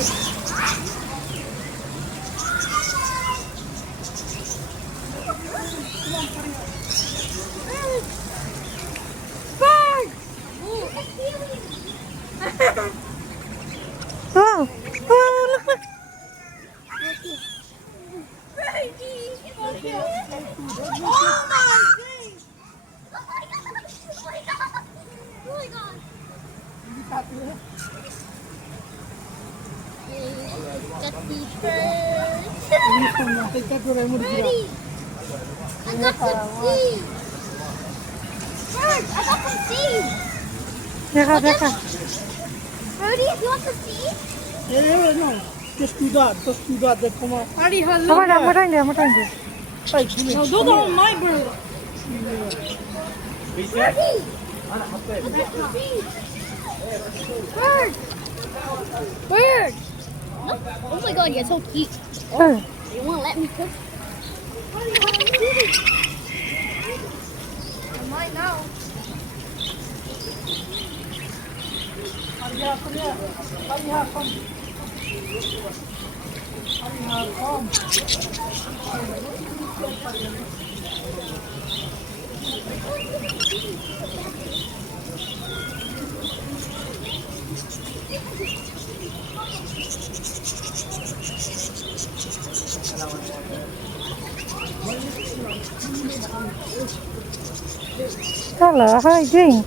Oh, oh, look, look. Oh my days! Oh my god! Oh my god! Oh my god! Got the bird. Birdie! I got some seeds! Bird, I got some seeds! Deja, deja. Birdie, you want some seeds? No, just do that. Just do that. They come out. Already has Come on, I'm trying to. No, those are my bird. Birdie! I got some seeds! Bird! Bird! No. Oh my god, you're so cute. Oh. You won't let me cook? Mine now. Hello, how are you doing?